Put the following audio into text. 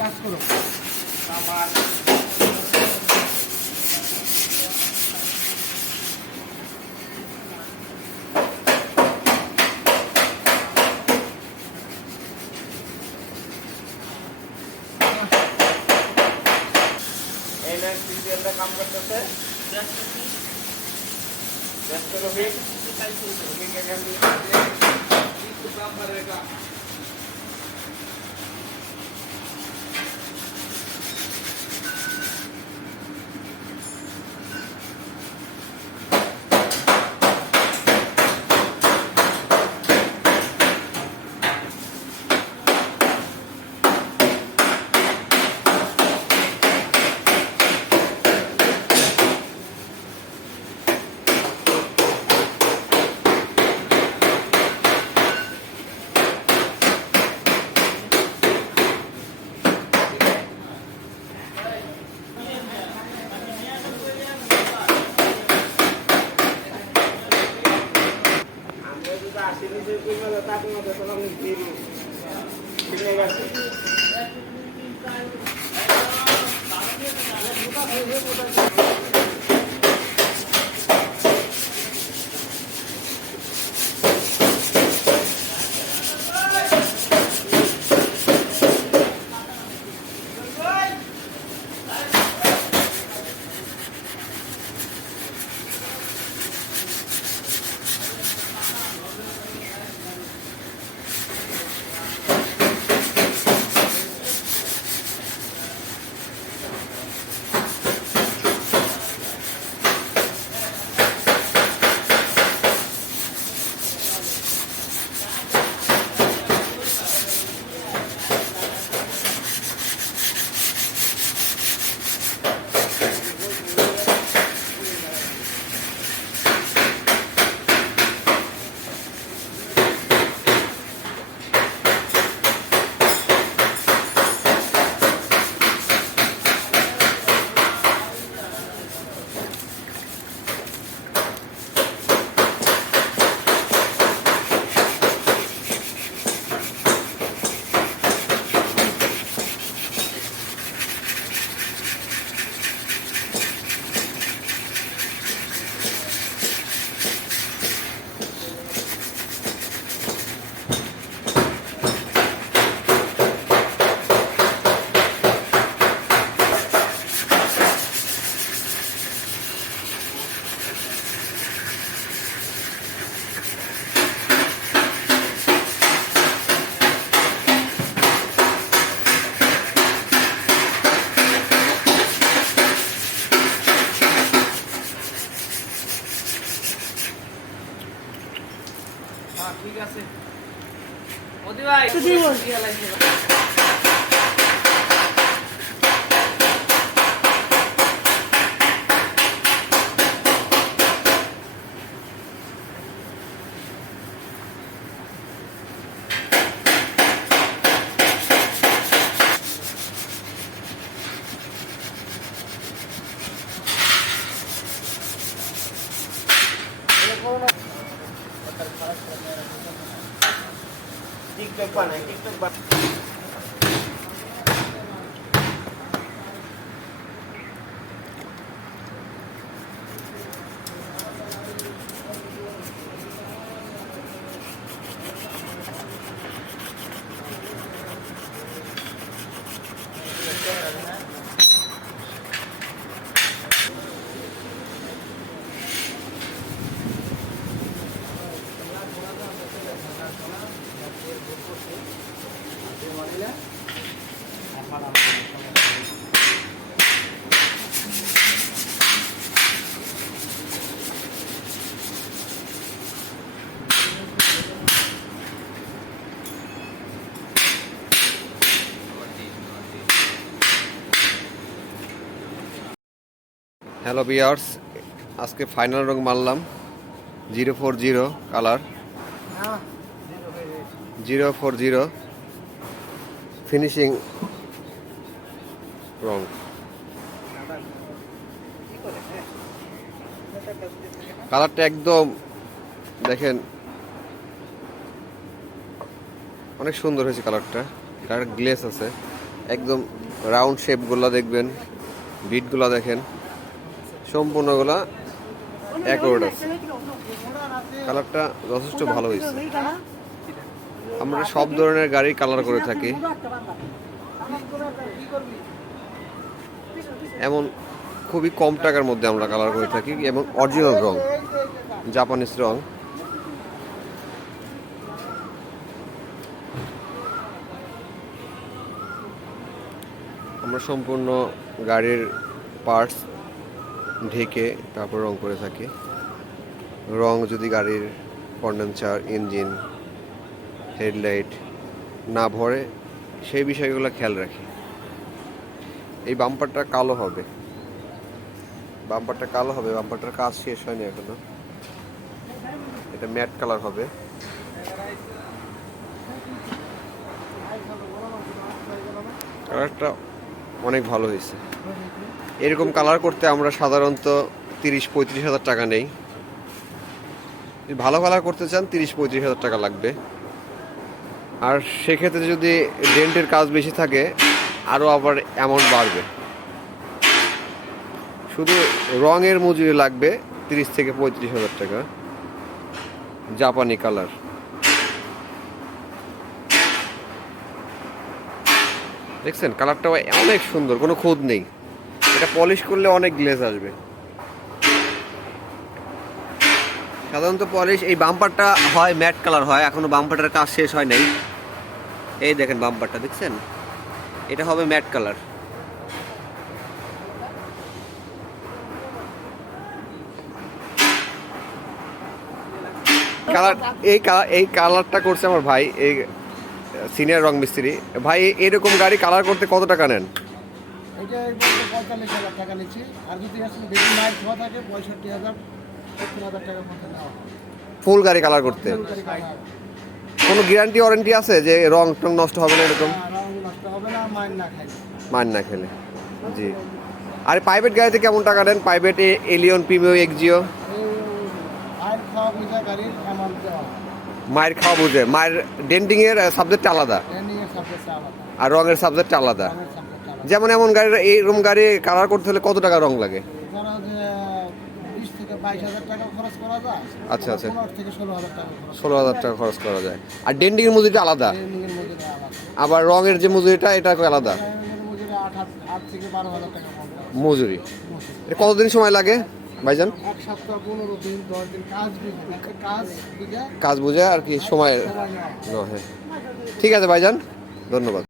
কাজ করো আবার काम करते व्यस्त रही काम करेगा ঠিক আছে মোদি ভাই TikTok bana, TikTok bana. Hello viewers, আজকে ফাইনাল রং মারলাম 040 কালার, 040 ফিনিশিং রং। কালারটা একদম দেখেন অনেক সুন্দর হয়েছে কালারটা। কালার গ্লেস আছে একদম, রাউন্ড শেপগুলো দেখবেন, বিটগুলো দেখেন, সম্পূর্ণগুলা অ্যাকোর্ড আছে। কালারটা যথেষ্ট ভালো হয়েছে। আমরা সব ধরনের গাড়ি কালার করে থাকি, এমন খুবই কম টাকার মধ্যে আমরা কালার করে থাকি, এবং অরিজিনাল রং, জাপানিজ রং। আমরা সম্পূর্ণ গাড়ির পার্টস ঢেকে তারপর রং করে থাকি। রং যদি গাড়ির কন্ডেন্সার, ইঞ্জিন, হেডলাইট না ভরে সেই বিষয়গুলো খেয়াল রাখি। এই বাম্পারটা কালো হবে, বাম্পারটার কাজ শেষ হয়নি এখনো। এটা ম্যাট কালার হবে। কালারটা অনেক ভালো হয়েছে। এরকম কালার করতে আমরা সাধারণত 30-35 হাজার টাকা নেই। ভালো কালার করতে চান 30-35 হাজার টাকা লাগবে। আর সেক্ষেত্রে যদি ডেন্টের কাজ বেশি থাকে আরও আবার অ্যামাউন্ট বাড়বে। শুধু রঙের মজুরি লাগবে 30-35 হাজার টাকা। জাপানি কালার, দেখছেন কালারটা অনেক সুন্দর, কোনো খুঁত নেই। এটা পলিশ করলে অনেক গ্লেজ আসবে। সাধারণত পলিশ, এই বাম্পারটা হয় ম্যাট কালার হয়, এখনো বাম্পারটার কাজ শেষ হয় নাই। এই দেখেন বাম্পারটা দেখছেন, এটা হবে ম্যাট কালার। এই কালারটা করছে আমার ভাই, এই সিনিয়র রং মিস্ত্রি ভাই। এরকম গাড়ি কালার করতে কত টাকা নেন? এটা 45,000 টাকা নিচ্ছি, আর যদি আসলে বেশি মাইল খাওয়া থাকে 65,000 70,000 টাকা মতো নেওয়া। ফুল গাড়ি কালার করতে কোনো গ্যারান্টি ওয়ারেন্টি আছে যে রং টং নষ্ট হবে না এরকম? রং নষ্ট হবে না, মাইল না খাই, মাইল না খেলে। জি। আর প্রাইভেট গাড়িতে কেমন টাকা নেন? Private Allion, Premio, Axio? Mile খাওয়া বুঝা গাড়ির অ্যামাউন্ট দেওয়া। মায়ের খাওয়া বুঝে, মায়ের ডেন্টিং এর সাবজেক্ট আলাদা ট্রেনিং এর সাবজেক্ট আলাদা আর রঙের সাবজেক্ট আলাদা। রঙের সাবজেক্ট আলাদা। যেমন এমন গাড়ির, এইরকম গাড়ি কালার করতে হলে কত টাকা রং লাগে? ধরো যে 20 থেকে 22,000 টাকা খরচ করা যায়। আচ্ছা আচ্ছা, 15 থেকে 16,000 টাকা খরচ। 16,000 টাকা খরচ করা যায়। আর ডেন্টিং এর মজুরিটা আলাদা, ট্রেনিং এর মজুরি আলাদা। আবার রঙের যে মজুরিটা এটা আলাদা। ট্রেনিং এর মজুরি 8 থেকে 12,000 টাকা পড়বে। মজুরি এটা কতদিন সময় লাগে ভাইজান? এক সপ্তাহ, 15 দিন, 10 দিন কাজ বুঝে, একটা কাজ বুঝে কাজ বুঝে আর কি সময়। সময় নেওয়া। হ্যাঁ, ঠিক আছে ভাইজান, ধন্যবাদ।